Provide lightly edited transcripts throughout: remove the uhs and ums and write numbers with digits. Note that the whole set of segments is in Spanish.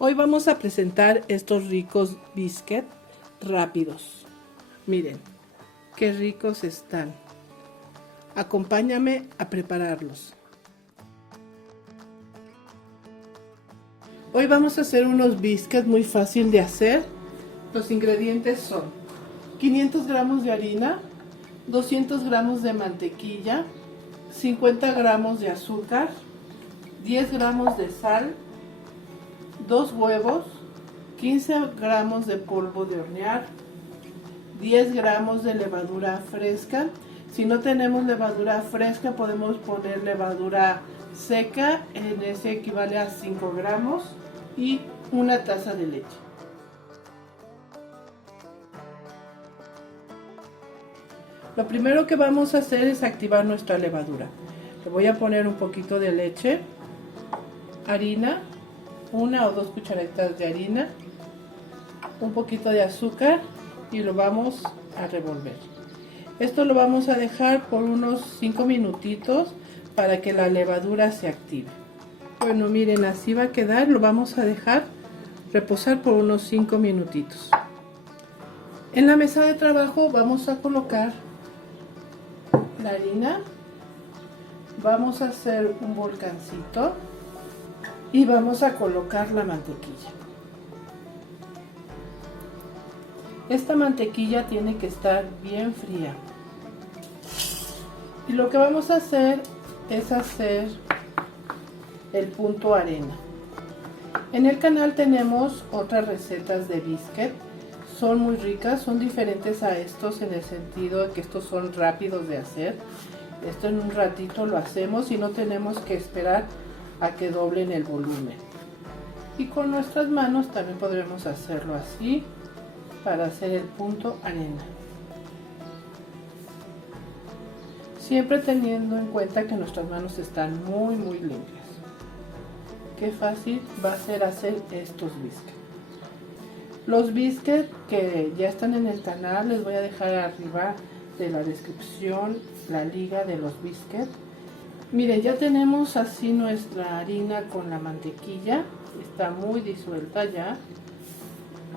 Hoy vamos a presentar estos ricos biscuits rápidos. Miren, qué ricos están. Acompáñame a prepararlos. Hoy vamos a hacer unos biscuits muy fácil de hacer. Los ingredientes son 500 gramos de harina, 200 gramos de mantequilla, 50 gramos de azúcar, 10 gramos de sal, 2 huevos, 15 gramos de polvo de hornear, 10 gramos de levadura fresca. Si no tenemos levadura fresca, podemos poner levadura seca, en ese equivale a 5 gramos, y una taza de leche. Lo primero que vamos a hacer es activar nuestra levadura. Le voy a poner un poquito de leche, harina, 1 o 2 cucharaditas de harina, un poquito de azúcar y lo vamos a revolver. Esto lo vamos a dejar por unos 5 minutitos para que la levadura se active. Bueno, miren, así va a quedar. Lo vamos a dejar reposar por unos 5 minutitos. En la mesa de trabajo vamos a colocar la harina, vamos a hacer un volcancito y vamos a colocar la mantequilla. Esta mantequilla tiene que estar bien fría. Y lo que vamos a hacer es hacer el punto arena. En el canal tenemos otras recetas de biscuit. Son muy ricas, son diferentes a estos en el sentido de que estos son rápidos de hacer. Esto en un ratito lo hacemos y no tenemos que esperar a que doblen el volumen. Y con nuestras manos también podremos hacerlo así para hacer el punto arena. Siempre teniendo en cuenta que nuestras manos están muy limpias. Qué fácil va a ser hacer estos biscuits. Los biscuits que ya están en el canal, les voy a dejar arriba de la descripción la liga de los biscuits. Miren, ya tenemos así nuestra harina con la mantequilla, está muy disuelta ya.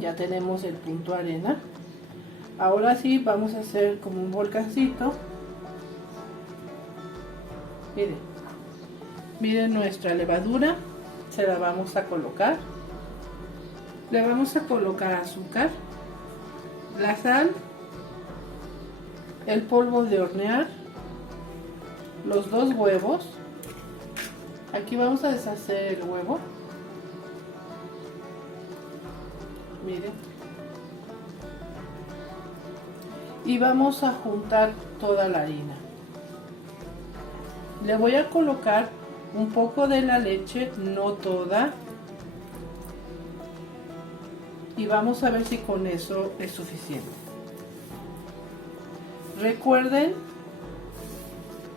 Ya tenemos el punto arena. Ahora sí vamos a hacer como un volcancito. Miren nuestra levadura, se la vamos a colocar. Le vamos a colocar azúcar, la sal, el polvo de hornear, los 2 huevos. Aquí vamos a deshacer el huevo. Miren. Y vamos a juntar toda la harina. Le voy a colocar un poco de la leche, no toda. Y vamos a ver si con eso es suficiente. Recuerden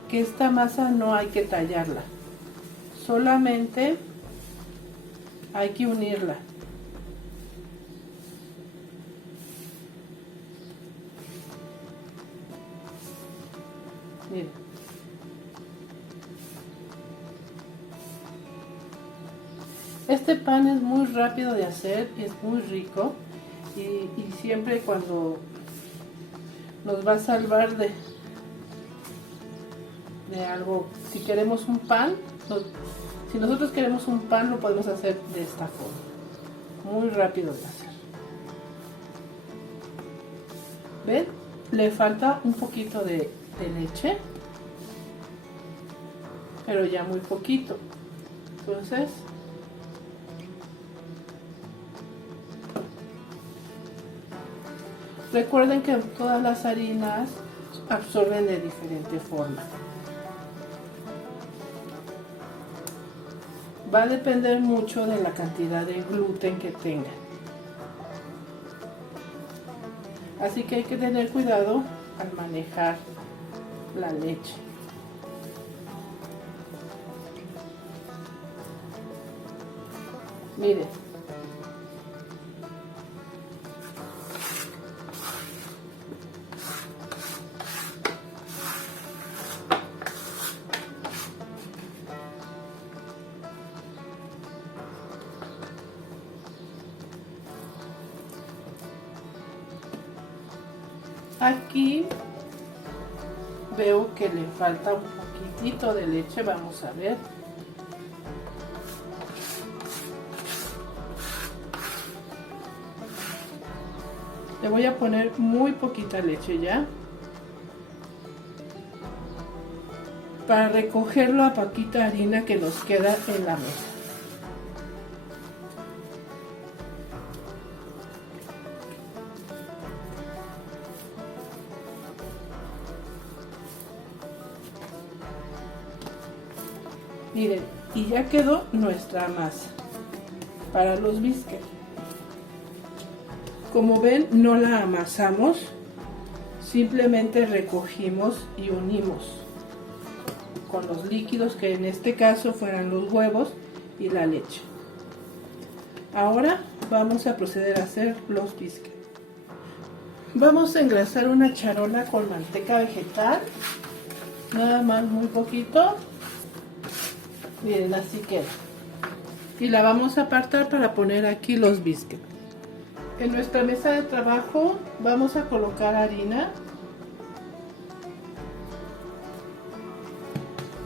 que esta masa no hay que tallarla, solamente hay que unirla. Miren. Este pan es muy rápido de hacer, es muy rico y siempre cuando nos va a salvar de algo. Si queremos un pan, si nosotros queremos un pan, lo podemos hacer de esta forma. Muy rápido de hacer. ¿Ven? Le falta un poquito de leche, pero ya muy poquito. Entonces, recuerden que todas las harinas absorben de diferente forma. Va a depender mucho de la cantidad de gluten que tengan. Así que hay que tener cuidado al manejar la leche. Miren. Aquí veo que le falta un poquitito de leche, vamos a ver. Le voy a poner muy poquita leche ya, para recoger la poquita harina que nos queda en la mesa. Miren, y ya quedó nuestra masa para los biscuits. Como ven, no la amasamos, simplemente recogimos y unimos con los líquidos, que en este caso fueran los huevos y la leche. Ahora vamos a proceder a hacer los biscuits. Vamos a engrasar una charola con manteca vegetal, nada más muy poquito. Miren, así queda. Y la vamos a apartar para poner aquí los biscuits. En nuestra mesa de trabajo vamos a colocar harina.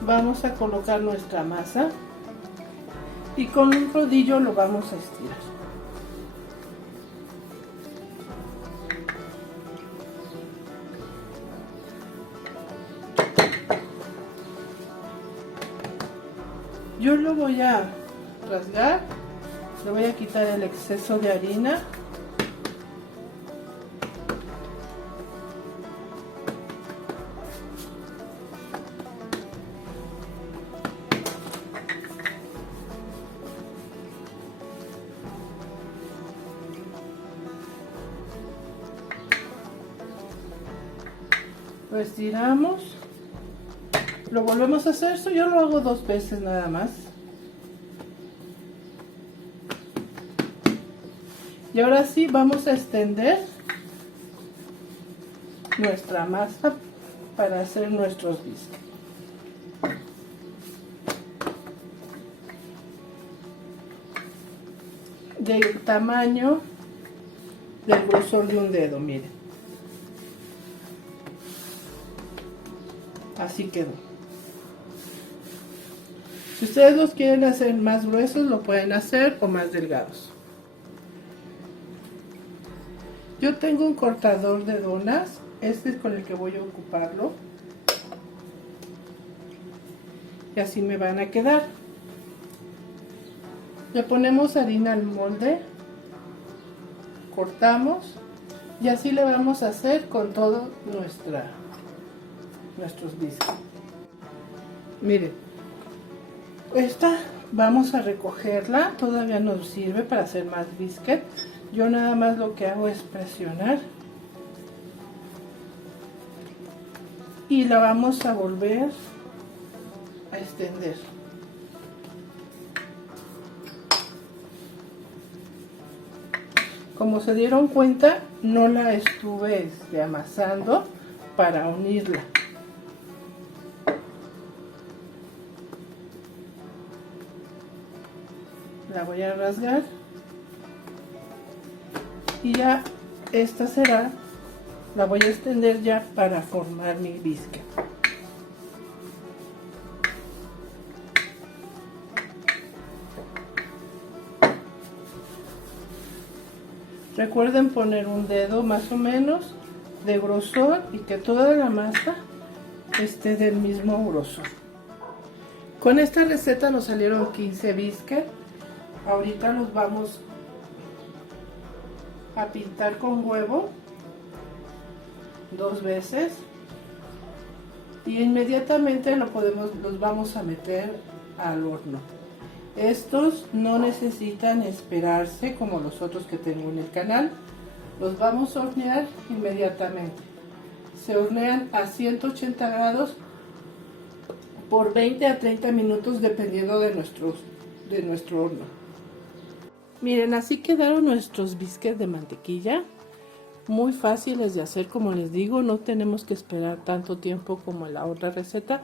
Vamos a colocar nuestra masa. Y con un rodillo lo vamos a estirar. Yo lo voy a rasgar, le voy a quitar el exceso de harina. Lo estiramos. Lo volvemos a hacer, yo lo hago 2 veces nada más. Y ahora sí vamos a extender nuestra masa para hacer nuestros biscuits. Del tamaño del grosor de un dedo, miren. Así quedó. Si ustedes los quieren hacer más gruesos, lo pueden hacer, o más delgados. Yo tengo un cortador de donas, este es con el que voy a ocuparlo. Y así me van a quedar. Le ponemos harina al molde, cortamos, y así le vamos a hacer con todo nuestros biscuits. Miren, esta vamos a recogerla, todavía nos sirve para hacer más biscuit. Yo nada más lo que hago es presionar y la vamos a volver a extender. Como se dieron cuenta, no la estuve amasando para unirla. La voy a rasgar y ya esta será, la voy a extender ya para formar mi biscuit. Recuerden poner un dedo más o menos de grosor y que toda la masa esté del mismo grosor. Con esta receta nos salieron 15 biscuits. Ahorita los vamos a pintar con huevo 2 veces y inmediatamente los vamos a meter al horno. Estos no necesitan esperarse como los otros que tengo en el canal. Los vamos a hornear inmediatamente. Se hornean a 180 grados por 20 a 30 minutos dependiendo de nuestro horno. Miren, así quedaron nuestros biscuits de mantequilla. Muy fáciles de hacer, como les digo, no tenemos que esperar tanto tiempo como en la otra receta.